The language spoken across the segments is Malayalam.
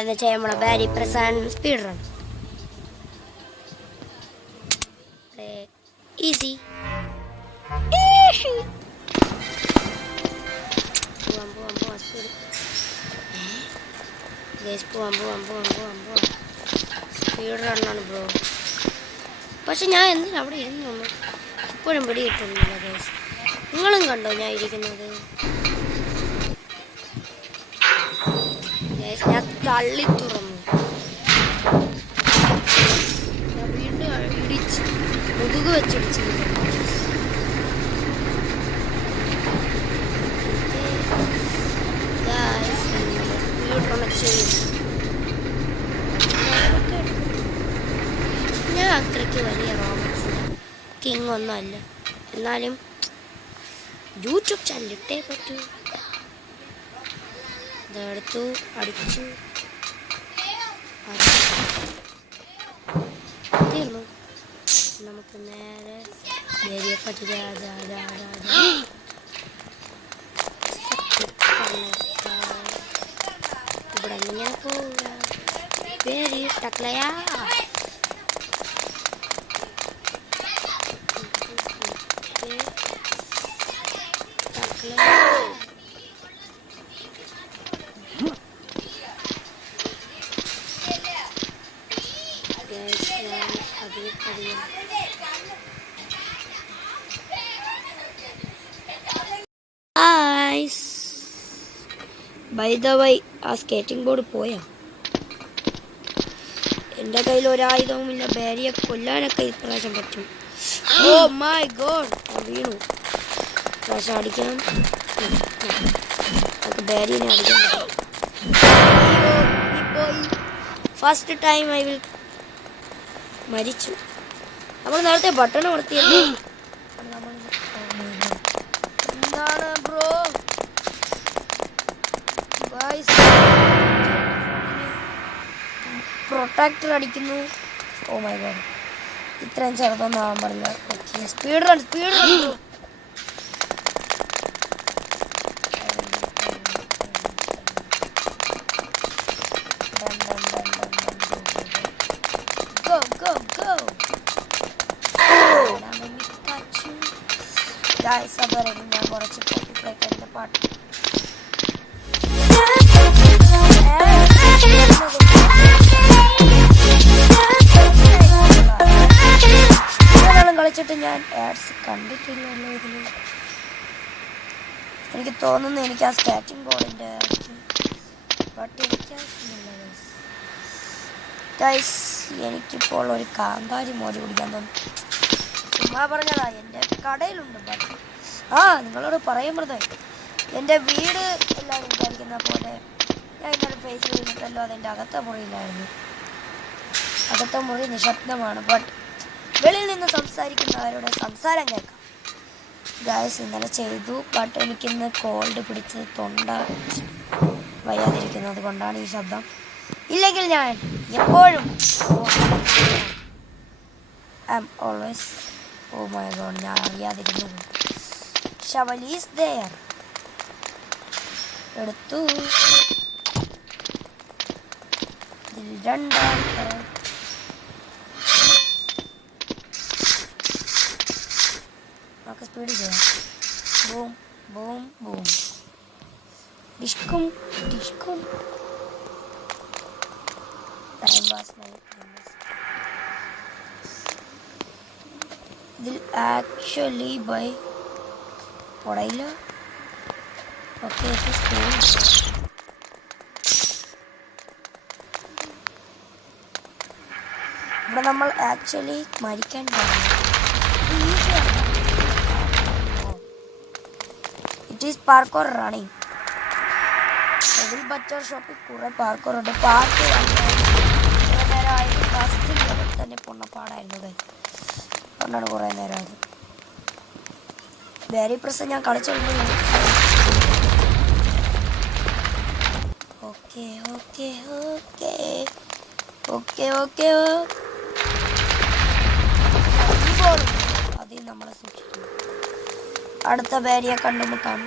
നമ്മളെ ബാരി പ്രസാദ് സ്പീഡ് റൺ ഈസി സ്പീഡ് റണ്ണാണ് ബ്രോ. പക്ഷെ ഞാൻ എന്തിനാ അവിടെ ഇരുന്നു ഇപ്പോഴും പിടി കിട്ടുന്നില്ല ഗൈസ്. നിങ്ങളും കണ്ടോ ഞാൻ ഇരിക്കുന്നത്? ഞാൻ തള്ളി തുറന്നു, ഞാൻ വീണ്ടും ഇടിച്ച് മുതുക് വെച്ചിടിച്ചു. ഞാൻ അത്രയ്ക്ക് വലിയ റോബോട്ട്സ് കിങ് ഒന്നും അല്ല, എന്നാലും യൂട്യൂബ് ചാനൽ ഇട്ടേ പറ്റൂ. ഇതെടുത്തു അടിച്ചു തീർന്നു. നമുക്ക് നേരെ പറ്റി ഇവിടെ എങ്ങനെ പോവുക? പേര് ടക്ലയാ ബൈ ദ വൈ, ആ സ്കേറ്റിംഗ് ബോർഡ് പോയാ? എൻ്റെ കയ്യിൽ ഒരായുധവുമില്ല. ബാരിയെ കൊല്ലാനൊക്കെ ഇപ്രാവശ്യം പറ്റും. ഓ മൈ ഗോഡ്, വീണു. ഇപ്രാവശ്യം അടിക്കണം. നമുക്ക് ബാരിയെ അടിക്കാൻ പറ്റും. ഫസ്റ്റ് ടൈം ഐ വിൽ മരിച്ചു. നമ്മൾ നേരത്തെ ബട്ടൺ അമർത്തിയല്ലേ? എന്താണ് ബ്രോ? പ്രൊട്ടക്ടർ അടിക്കുന്നു. ഓ മൈ ഗോഡ്, ഇത്രയും ചെറുതൊന്നും ആവാൻ പാടില്ല. Speed run, speed run. Go, go, go. Guys, അതുവരെ ഞാൻ കുറച്ച് എൻ്റെ പാട്ട് കളിച്ചിട്ട് ഞാൻ ആഡ്സ് കണ്ടിട്ടില്ലല്ലോ ഇതില്. എനിക്ക് തോന്നുന്നു എനിക്ക് ആ സ്കാറ്റിംഗ് ബോർഡിൻ്റെ ബട്ട് എനിക്കിപ്പോൾ ഒരു കാന്താരി മോര് കുടിക്കാൻ തോന്നും. ചുമ്മാ പറഞ്ഞതാ, എൻ്റെ കടയിലുണ്ട്. ബട്ട് നിങ്ങളോട് പറയുമ്പോഴേ എൻ്റെ വീട് എല്ലാവരും വിചാരിക്കുന്ന പോലെ ഞാൻ ഇന്നലെ ഫേസ് ചെയ്തിട്ടല്ലോ, അതെൻ്റെ അകത്തെ മുറിയിലായിരുന്നു. അകത്തെ മുറി നിശബ്ദമാണ്, ബട്ട് വെളിയിൽ നിന്ന് സംസാരിക്കുന്നവരുടെ സംസാരം കേൾക്കാം. ഗായ്സ് ഇന്നലെ ചെയ്തു, ബട്ട് എനിക്കിന്ന് കോൾഡ് പിടിച്ച് തൊണ്ട വയ്യാതിരിക്കുന്നത് കൊണ്ടാണ് ഈ ശബ്ദം. ഇല്ലെങ്കിൽ ഞാൻ എപ്പോഴും ഓൾവേസ് ഓ മൈ ഗോഡ്, ഞാൻ അറിയാതിരുന്നു. Shovel is there. എടുത്തു. രണ്ടാം നമുക്ക് സ്പീഡ് ചെയ്യാം. Boom boom boom. ഡിഷ്കും ഡിഷ്കും. Time pass. ഇതിൽ ആക്ച്വലി ബൈ പൊടയില്ല. ഓക്കെ, ഇവിടെ നമ്മൾ ആക്ച്വലി മരിക്കാൻ പോകുന്നു. It is parkour running. Evil butcher ഷോപ്പിൽ കുറെ പാർക്കോറുണ്ട്. പാർക്ക് നേരമായത് ഫസ്റ്റ് ലെവൽ തന്നെ പൊണ്ണപ്പാടായിരുന്നത് അതുകൊണ്ടാണ് കുറേ നേരമായത്. ബാരി പ്രസ് ഞാൻ കളിച്ചോളൂ. Okay okay okay okay okay. അതിൽ നമ്മളെ സൂക്ഷിക്കുന്നു. അടുത്ത ബാരിയെ കണ്ടുമുട്ടാം.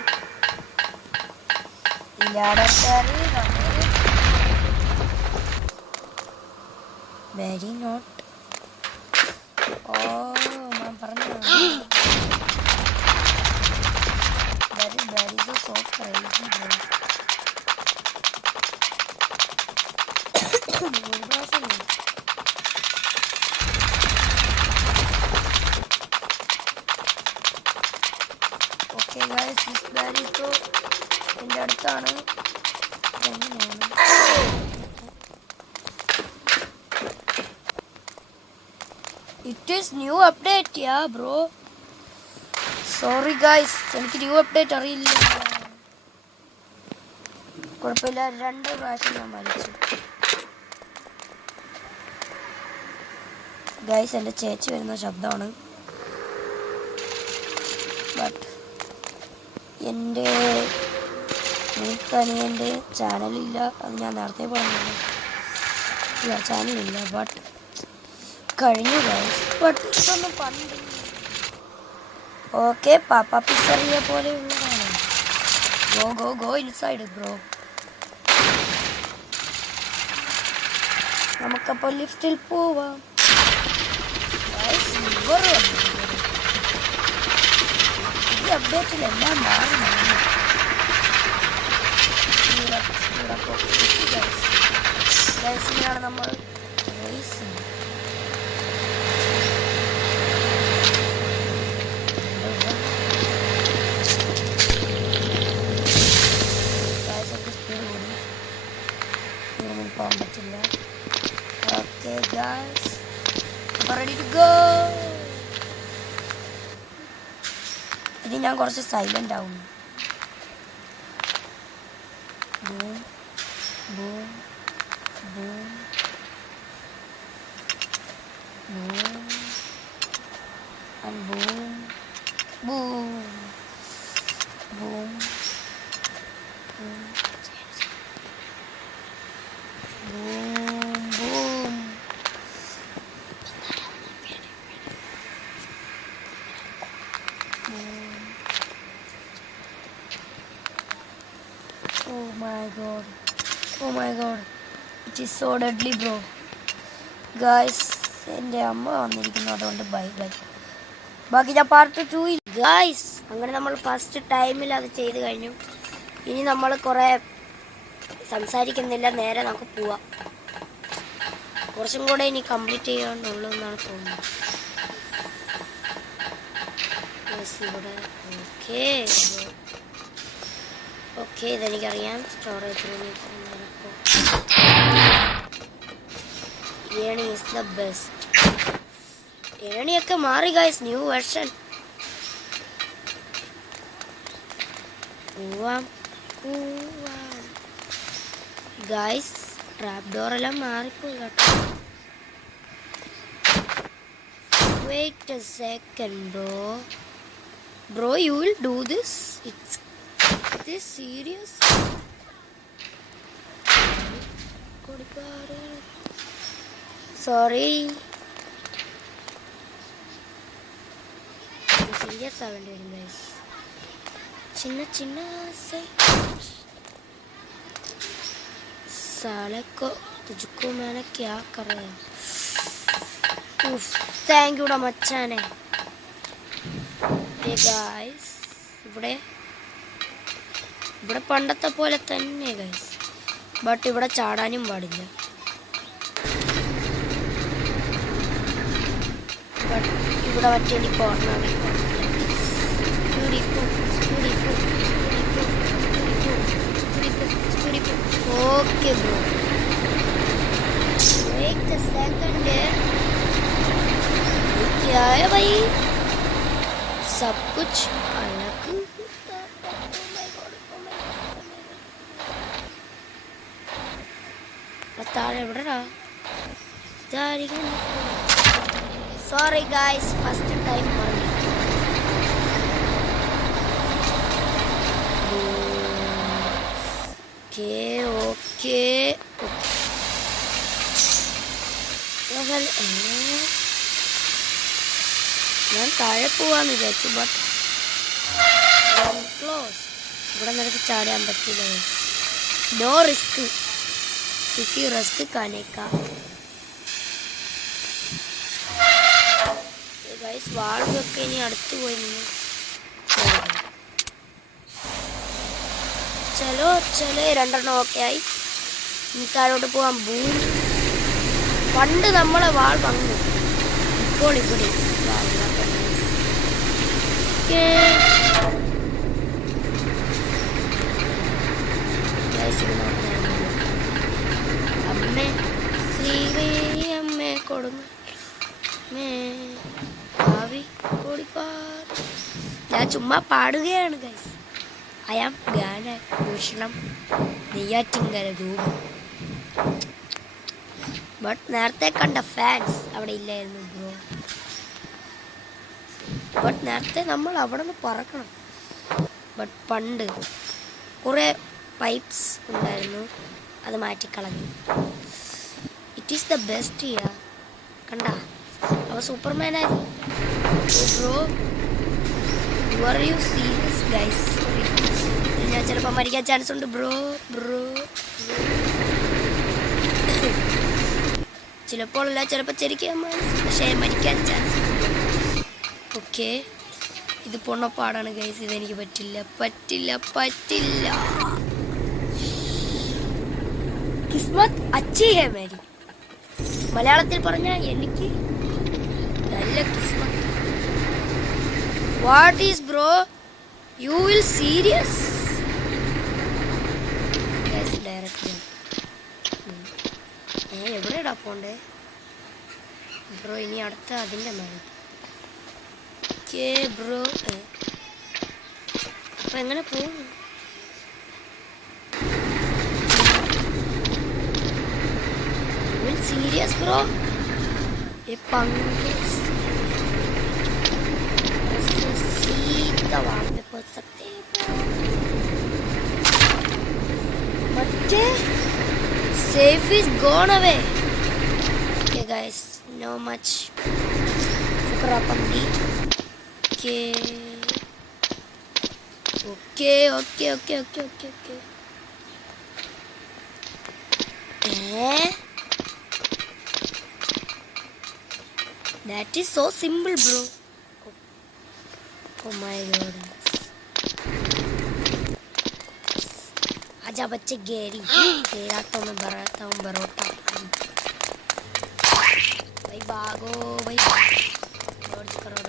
Very not. ഓ ഞാൻ പറഞ്ഞു. That is so crazy, bro. Okay guys, this bad is so എൻ്റെ അടുത്താണ്. It is new update, yeah bro. Sorry guys, എനിക്ക് ന്യൂ അപ്ഡേറ്റ് അറിയില്ല. കുഴപ്പമില്ല, 2 പ്രാവശ്യം ഞാൻ മരിച്ചു. ഗൈസ് എൻ്റെ ചേച്ചി വരുന്ന ശബ്ദമാണ്. ബട്ട് എൻ്റെ മൂത്തനിയൻ്റെ ചാനലില്ല, അത് ഞാൻ നേരത്തെ പറഞ്ഞില്ല. ചാനലില്ല, ബട്ട് കഴിഞ്ഞു ഗൈസ്. ബട്ട് ഇതൊന്നും പണ്ട് ഓക്കെ പാപ്പ പിസറിയെ പോലെയുള്ളതാണ്. Go go go inside bro. നമുക്കപ്പോൾ ലിഫ്റ്റിൽ പോവാം. ഈ അപ്ഡേറ്റിലെല്ലാം മാറി. ഗൈസിനെയാണ് നമ്മൾ റേസിംഗ്. പോകാൻ പറ്റില്ല. Okay guys, ready to go. ഇനി ഞാൻ കുറച്ച് സൈലന്റ് ആവും. Boom boom boom boom and boom boom boom boom. Boom, boom. Boom. Oh my god. Oh my god. It is so deadly, bro. Guys, എൻ്റെ അമ്മ വന്നിരിക്കുന്നു, അതുകൊണ്ട് ബൈ ബൈ. ബാക്കി ഞാൻ പാർട്ട് 2 ഗൈസ്. അങ്ങനെ നമ്മൾ ഫസ്റ്റ് ടൈമിൽ അത് ചെയ്ത് കഴിഞ്ഞു. ഇനി നമ്മൾ കുറേ സംസാരിക്കുന്നില്ല, നേരെ നമുക്ക് പോവാം. കുറച്ചും കൂടെ ഇനി കംപ്ലീറ്റ് ചെയ്യാനുള്ളൂ എന്നാണ് തോന്നുന്നത്. ഇവിടെ ഓക്കെ ഓക്കെ ഇതെനിക്കറിയാം. സ്റ്റോറേജ് ഏണി ഈസ് ദ ബെസ്റ്റ്. ഏണിയൊക്കെ മാറി ഗൈസ്, ന്യൂ വെർഷൻ. പോവാം പോവാം ഗൈസ്. ട്രാപ്പ് ഡോറെല്ലാം മാറിപ്പോയി കേട്ടോ. Wait a second bro. Bro you will do this? It's this serious? Sorry, serious ആവേണ്ടി വരും ഗൈസ്. ചിന്ന ചിന്ന साले को तुझको मैंने क्या कर रहा है. താങ്ക് യുടാ മച്ചാനെ. ഗൈസ് ഇവിടെ പണ്ടത്തെ പോലെ തന്നെ ഗൈസ്, ബട്ട് ഇവിടെ ചാടാനും പാടില്ല. ബട്ട് ഇവിടെ മറ്റേ corner. Okay bro, wait a second. क्या है भाई, सब कुछ अलग. बता रहे बड़ा सॉरी गाइस, फर्स्ट टाइम मर गया. ओके ഞാൻ താഴെ പോവാന്ന് വിചാരിച്ചു, ബട്ട് ക്ലോസ്. ഇവിടെ നിനക്ക് ചാടാൻ പറ്റില്ല. നോ റിസ്ക്, റിസ്ക് കാനേക്ക. ഗൈസ് വാൾവൊക്കെ ഇനി അടുത്ത് പോയി നിന്ന് ചലോ ചലേ 2 ഒക്കെ ആയി. ഇനി താഴോട്ട് പോകാൻ ബൂം. പണ്ട് നമ്മളെ വാൾ വന്നു, ഇപ്പോൾ ഇവിടെ അമ്മേ ശ്രീവേ അമ്മേ കൊടുങ്ങ ഞാൻ ചുമ്മാ പാടുകയാണ് ഗൈസ്. ഐ ആം ഗാനഭൂഷണം നെയ്യാറ്റിൻകര രൂപം. ബട്ട് നേരത്തെ കണ്ട ഫാൻസ് അവിടെ ഇല്ലായിരുന്നു ബ്രോ. ബട്ട് നേരത്തെ നമ്മൾ അവിടെ നിന്ന് പറക്കണം. ബട്ട് പണ്ട് കുറേ പൈപ്സ് ഉണ്ടായിരുന്നു, അത് മാറ്റിക്കളഞ്ഞു. It is the best year. കണ്ട അവ സൂപ്പർമാൻ ആയിരുന്നു bro. Are you serious guys? ഞാൻ ചിലപ്പോൾ മരിക്കാൻ ചാൻസ് ഉണ്ട് ബ്രോ. ചിലപ്പോഴല്ല, ചിലപ്പോൾ ശരിക്കും പക്ഷേ മരിക്കാൻ ചാൻസ് ഉണ്ട്. ഓക്കെ, ഇത് പൊണ്ണപ്പാടാണ് ഗൈസ്. ഇതെനിക്ക് പറ്റില്ല. കിസ്മത്ത് അച്ചി ഹേ മേരി. മലയാളത്തിൽ പറഞ്ഞാൽ എനിക്ക് നല്ല കിസ്മത്ത്. What is bro, you will serious? Direct എവിടെയാടാ പോണ്ടേ ബ്രോ? ഇനി അടുത്ത അതിൻ്റെ മേലെ ബ്രോ. അപ്പൊ എങ്ങനെ പോകും? Serious bro? മറ്റേ safe is gone away. Okay guys, no much Fukrapandi. Okay. That is so simple bro. Oh my god. आजा बच्चे गैरी, तेरा तो मैं बनाता हूँ बरोटा. भाई भागो भाई, डॉज करो.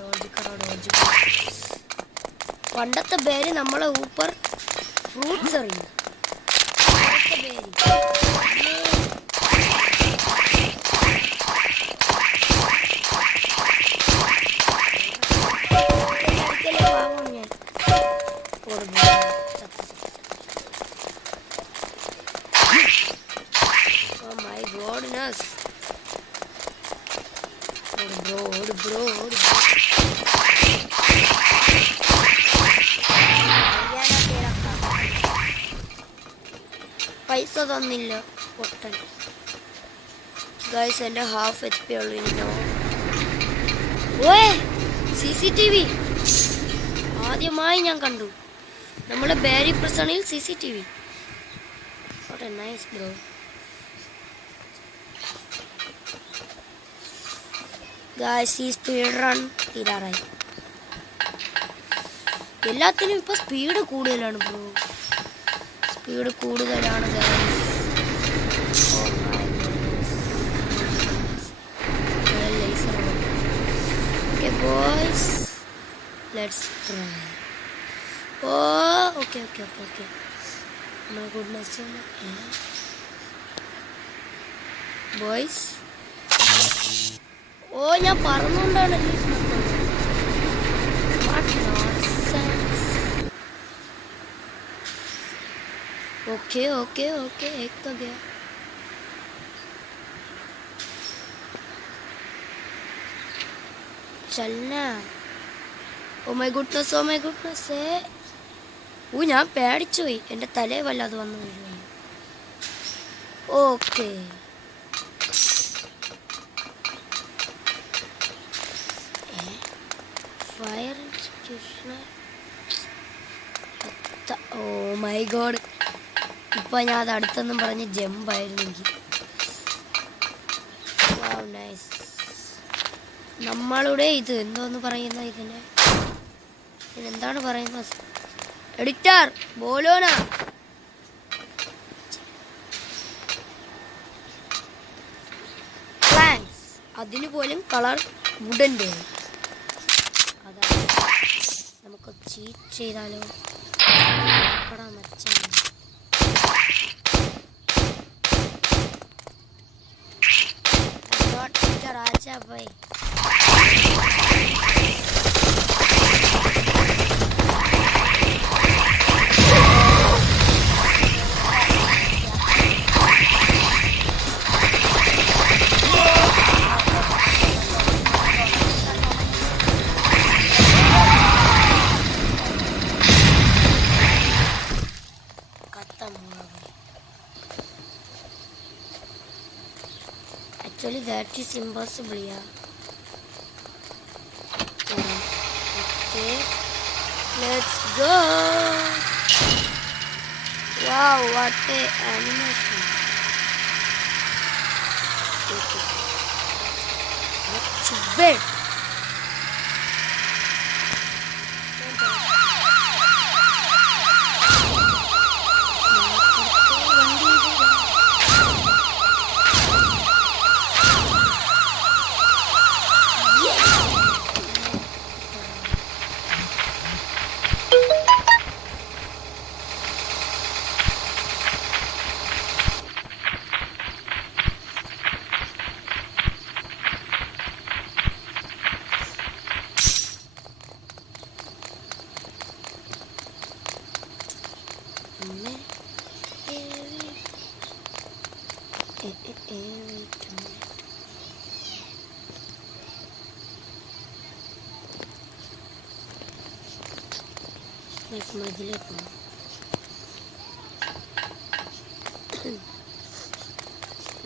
പണ്ടത്തെ പേര് നമ്മളെ ഊപ്പർ ഫ്രൂട്ട്സ് അറിയും. പൈസ തന്നില്ല പൊട്ടൻ. ഗൈസ് എൻ്റെ ഹാഫ് HP ഉള്ളൂ ഇന്നോ. ഓയ് CCTV ആദ്യമായി ഞാൻ കണ്ടു നമ്മുടെ ബാരി പ്രസണിൽ CCTV. What a nice bro. Guys ഈ സ്പീഡ് റൺ തീരാറായി. എല്ലാത്തിനും ഇപ്പൊ സ്പീഡ് കൂടുതലാണ് ബ്രോ. സ്പീഡ് കൂടുതലാണ് guys. Okay boys, let's try. Okay my goodness boys. ഞാൻ പറഞ്ഞുകൊണ്ടാണ് ओके एक तो गया. चलना. Oh my goodness. ഞാൻ പേടിച്ചു പോയി. എൻ്റെ തലേ വല്ലാതെ വന്നു വീഴുന്നു. Okay fire institutional. Oh my God, ഇപ്പൊ ഞാൻ അത് അടുത്തൊന്നും പറഞ്ഞ് ജമ്പായിരുന്നു എനിക്ക്. നൈസ്. നമ്മളുടെ ഇത് എന്തോന്ന് പറയുന്ന ഇതിനെന്താണ് പറയുന്നത്? എഡിറ്റർ ബോലോന. പ്ലാങ്ക്സ്, അതിന് പോലും കളർ വുഡൻ്റെ. അതാണ് നമുക്ക് ചീറ്റ് ചെയ്താലോ? മച്ചാൻ राजा भाई Actually, that is impossible, yeah. Okay, let's go. Wow, what a animation! What's bed?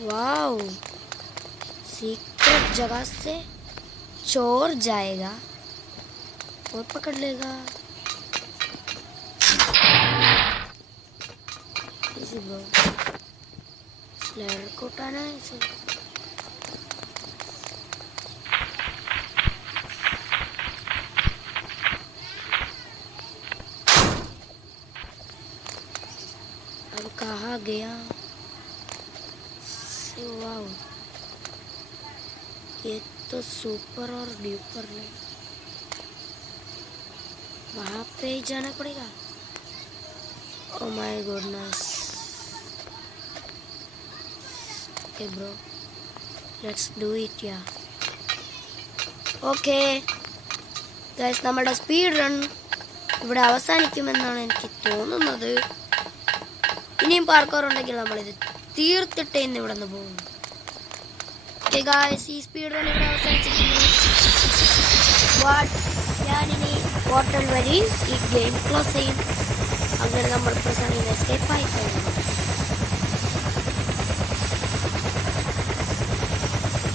Wow, secret जगह से चोर जाएगा और पकड़ लेगा। इसी ब्रो स्लेडर को उठाना है इसे। अब कहाँ गया? वाओ, ये तो सुपर और ड्यूपर है। वहाँ पे ही जाना पड़ेगा। Oh my goodness. Okay bro, let's do it, yeah. Okay guys, നമ്മുടെ സ്പീഡ് റൺ ഇവിടെ അവസാനിക്കുമെന്നാണ് എനിക്ക് തോന്നുന്നത്. ഇനിയും പാർക്കോർ ഉണ്ടെങ്കിൽ നമ്മളിത് തീർത്തിട്ടേ ഇന്ന് ഇവിടെ നിന്ന് പോകും. ഓക്കെ ഗായ്സ്, ഈ സ്പീഡ് റൺ ഇവിടെ അവസാനിച്ചിരിക്കുന്നു. ഞാനിനി പോർട്ടൽ വഴി ഈ ഗെയിം ക്ലോസ് ചെയ്യും. അങ്ങനെ നമ്മൾ പ്രസംഗം എസ്കേപ്പ് ആയി കഴിഞ്ഞു.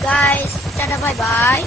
Guys, tata bye bye.